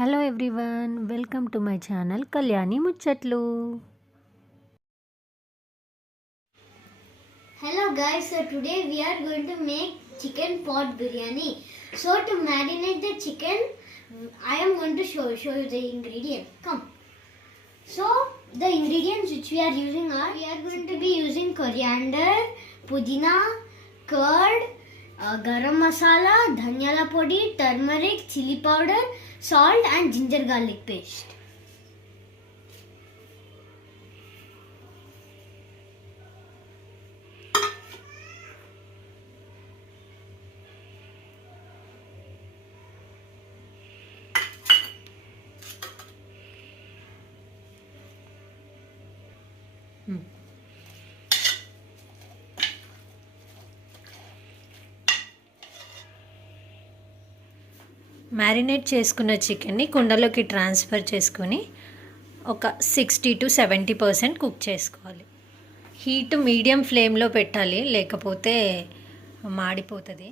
Hello everyone, welcome to my channel Kalyani ముచ్చట్లు. Hello guys, so today we are going to make chicken pot biryani. So to marinate the chicken, I am going to show you the ingredients. Come. So the ingredients which we are using are, we are going to be using coriander, pudina, curd, garam masala, dhanyala podi, turmeric, chili powder, salt and ginger garlic paste. Marinate చేసుకున్న చికెన్ని కుండలోకి ట్రాన్స్ఫర్ చేసుకొని ఒక 60 to 70% కుక్ చేసుకోవాలి. Heat medium ఫ్లేమ్లో పెట్టాలి, లేకపోతే మాడిపోతుంది.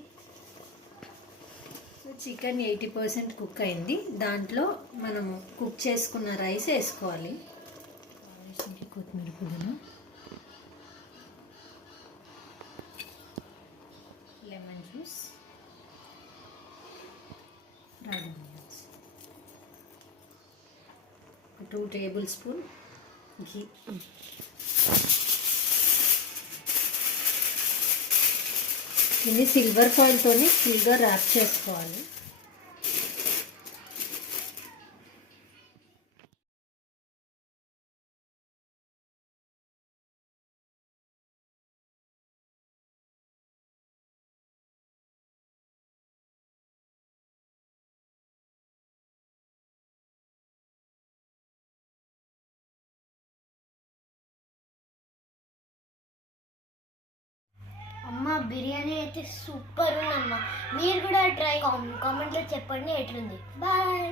చికెన్ 80% కుక్ అయింది. దాంట్లో మనము కుక్ చేసుకున్న రైస్ వేసుకోవాలి. కొత్తిమీర పుదీనా, లెమన్ జ్యూస్, 2 tablespoons ఘీ. ఇది సిల్వర్ ఫాయిల్తో ఫుల్గా ర్యాప్ చేసుకోవాలి. అమ్మ బిర్యానీ అయితే సూపర్ ఉందమ్మా. మీరు కూడా ట్రై కామెంట్లో చెప్పండి ఎట్లుంది. బాయ్.